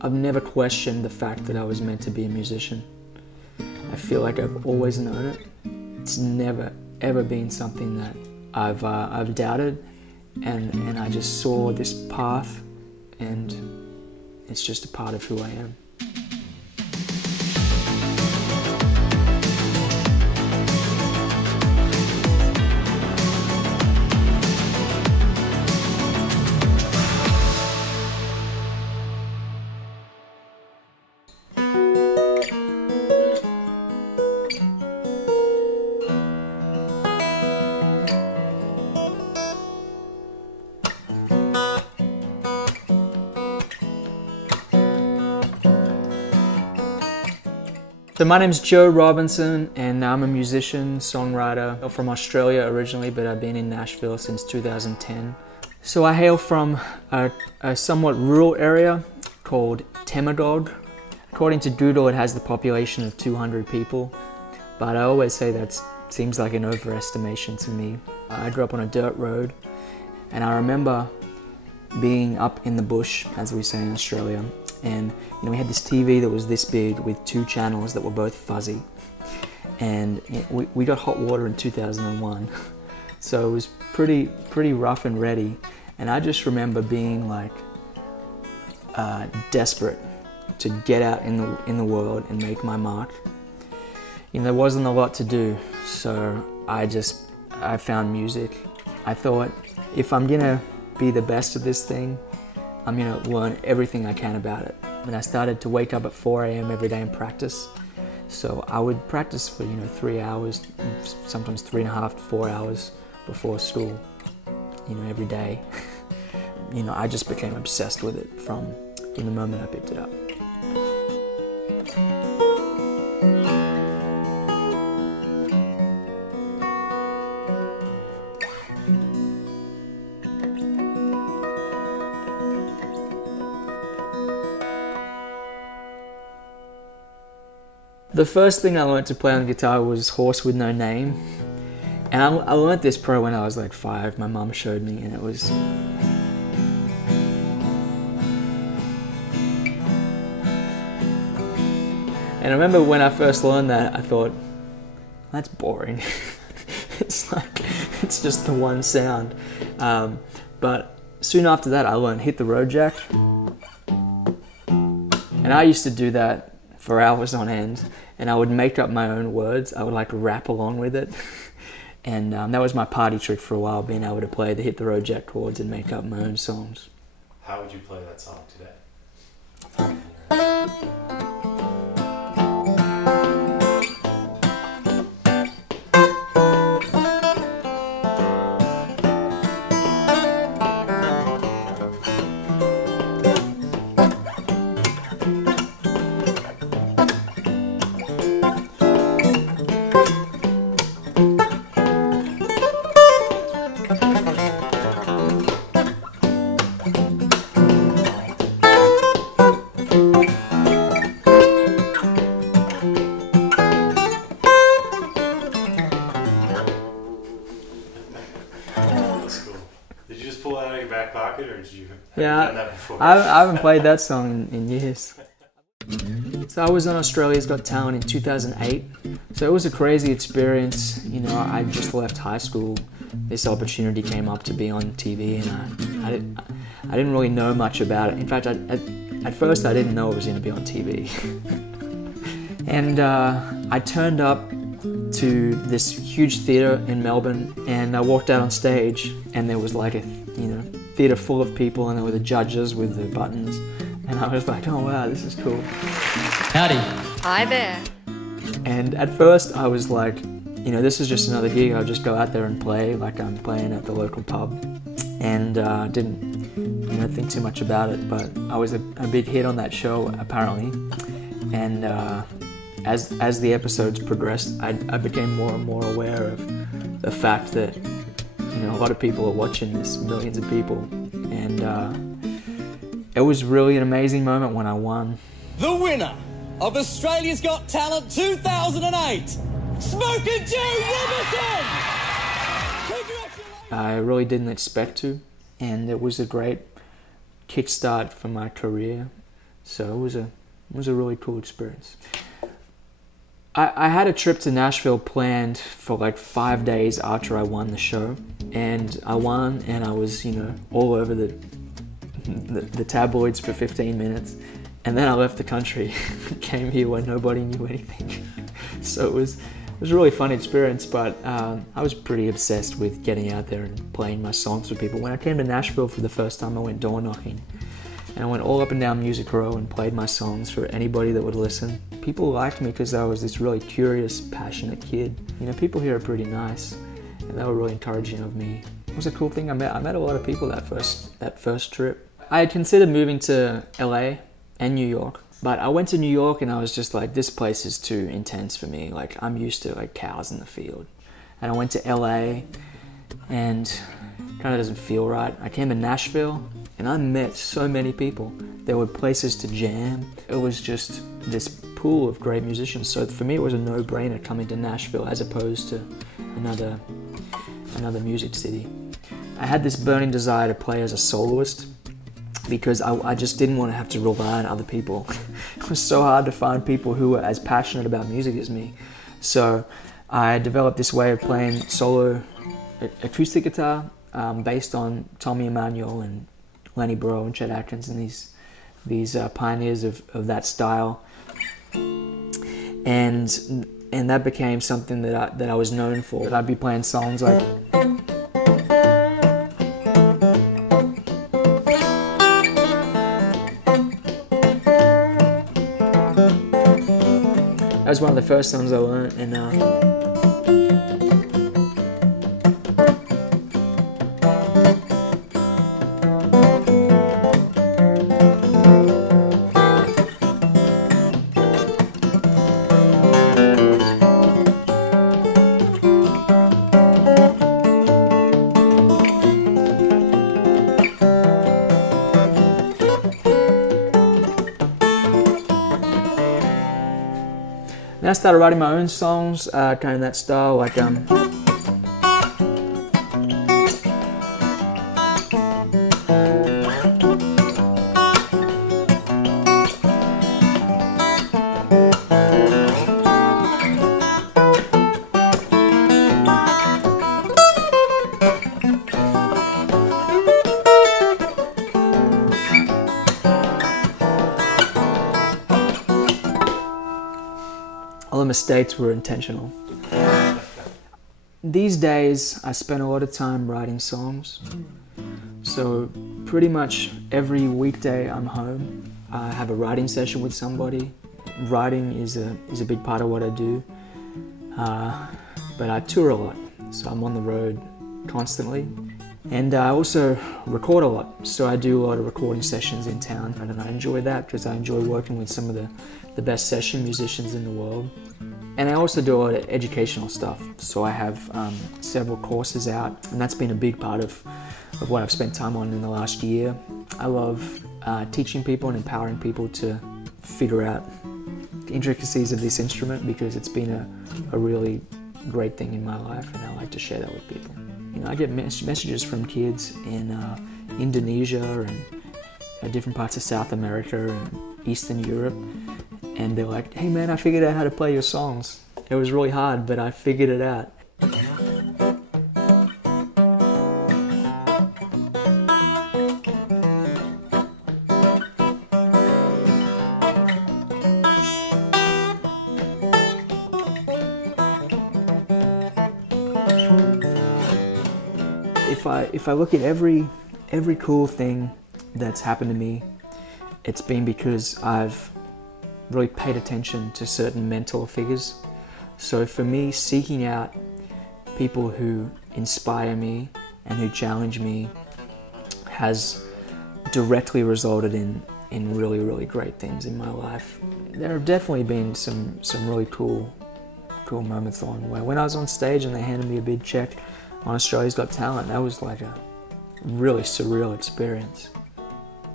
I've never questioned the fact that I was meant to be a musician. I feel like I've always known it. It's never, ever been something that I've doubted, and I just saw this path, and it's just a part of who I am. So my name's Joe Robinson, and I'm a musician, songwriter. I'm from Australia originally, but I've been in Nashville since 2010. So I hail from a somewhat rural area called Temagog. According to Google, it has the population of 200 people, but I always say that seems like an overestimation to me. I grew up on a dirt road, and I remember being up in the bush, as we say in Australia, and we had this TV that was this big with 2 channels that were both fuzzy, and we got hot water in 2001, so it was pretty rough and ready. And I just remember being like desperate to get out in the world and make my mark. There wasn't a lot to do, so I found music. I thought, if I'm gonna be the best at this thing, I'm gonna learn everything I can about it. And I started to wake up at 4 a.m. every day and practice. So I would practice for 3 hours, sometimes 3.5 to 4 hours before school, every day. I just became obsessed with it from the moment I picked it up. The first thing I learned to play on the guitar was Horse with No Name. And I learned this probably when I was like 5. My mum showed me, and it was... And I remember when I first learned that, I thought, that's boring. It's just the one sound. But soon after that, I learned Hit the Road Jack. And I used to do that for hours on end, and I would make up my own words. I would like rap along with it, and that was my party trick for a while, being able to play the Hit the Road Jack chords and make up my own songs. How would you play that song today? Back pocket, or did you have done that before? I haven't played that song in years. So I was on Australia's Got Talent in 2008. So it was a crazy experience. I just left high school. This opportunity came up to be on TV, and I didn't really know much about it. In fact, at first I didn't know it was going to be on TV. And I turned up to this huge theatre in Melbourne, and I walked out on stage, and there was like a theatre full of people, and there were the judges with the buttons, and I was like, oh wow, this is cool. Howdy. Hi there. And at first I was like, this is just another gig. I'll just go out there and play like I'm playing at the local pub, and didn't think too much about it. But I was a big hit on that show apparently, and as the episodes progressed, I became more and more aware of the fact that a lot of people are watching this, millions of people, and it was really an amazing moment when I won. The winner of Australia's Got Talent 2008, Smokin' Joe Robinson! Congratulations! I really didn't expect to, and it was a great kickstart for my career. So it was a really cool experience. I had a trip to Nashville planned for like 5 days after I won the show, and I won, and I was, you know, all over the tabloids for 15 minutes, and then I left the country, came here where nobody knew anything. So it was a really fun experience, but I was pretty obsessed with getting out there and playing my songs for people. When I came to Nashville for the first time, I went door knocking. And I went all up and down Music Row and played my songs for anybody that would listen. People liked me because I was this really curious, passionate kid. You know, people here are pretty nice, and they were really encouraging of me. It was a cool thing. I met a lot of people that first trip. I had considered moving to LA and New York, but I went to New York and I was just like, this place is too intense for me. Like, I'm used to like cows in the field. And I went to LA and kind of doesn't feel right. I came to Nashville and I met so many people. There were places to jam. It was just this pool of great musicians. So for me, it was a no-brainer coming to Nashville as opposed to another music city. I had this burning desire to play as a soloist because I just didn't want to have to rely on other people. It was so hard to find people who were as passionate about music as me. So I developed this way of playing solo acoustic guitar based on Tommy Emmanuel and Lenny Breau and Chet Atkins and these pioneers of that style, and that became something that I was known for. I'd be playing songs like that was one of the first songs I learned, and then I started writing my own songs, kind of in that style, like all the mistakes were intentional. These days, I spend a lot of time writing songs. So pretty much every weekday I'm home. I have a writing session with somebody. Writing is a big part of what I do. But I tour a lot, so I'm on the road constantly. And I also record a lot, so I do a lot of recording sessions in town, and I enjoy that because I enjoy working with some of the best session musicians in the world. And I also do a lot of educational stuff, so I have several courses out, and that's been a big part of what I've spent time on in the last year. I love teaching people and empowering people to figure out the intricacies of this instrument because it's been a really great thing in my life, and I like to share that with people. You know, I get messages from kids in Indonesia and different parts of South America and Eastern Europe, and they're like, hey man, I figured out how to play your songs. It was really hard, but I figured it out. If I look at every cool thing that's happened to me, it's been because I've really paid attention to certain mentor figures. So for me, seeking out people who inspire me and who challenge me has directly resulted in really, really great things in my life. There have definitely been some really cool moments along the way. When I was on stage and they handed me a big check on Australia's Got Talent, that was like a really surreal experience.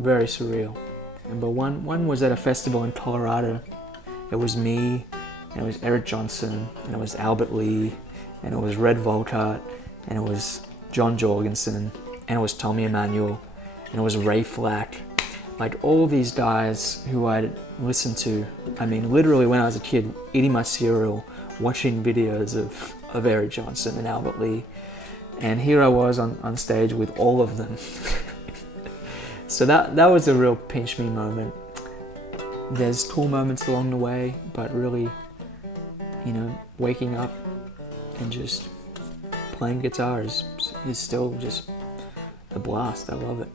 Very surreal. But one was at a festival in Colorado. It was me, and it was Eric Johnson, and it was Albert Lee, and it was Red Volkart, and it was John Jorgensen, and it was Tommy Emmanuel, and it was Ray Flack. like all these guys who I'd listened to, I mean, literally when I was a kid, eating my cereal, watching videos of Eric Johnson and Albert Lee. And here I was on stage with all of them. So that was a real pinch me moment. There's cool moments along the way, but really, you know, waking up and just playing guitar is still just a blast. I love it.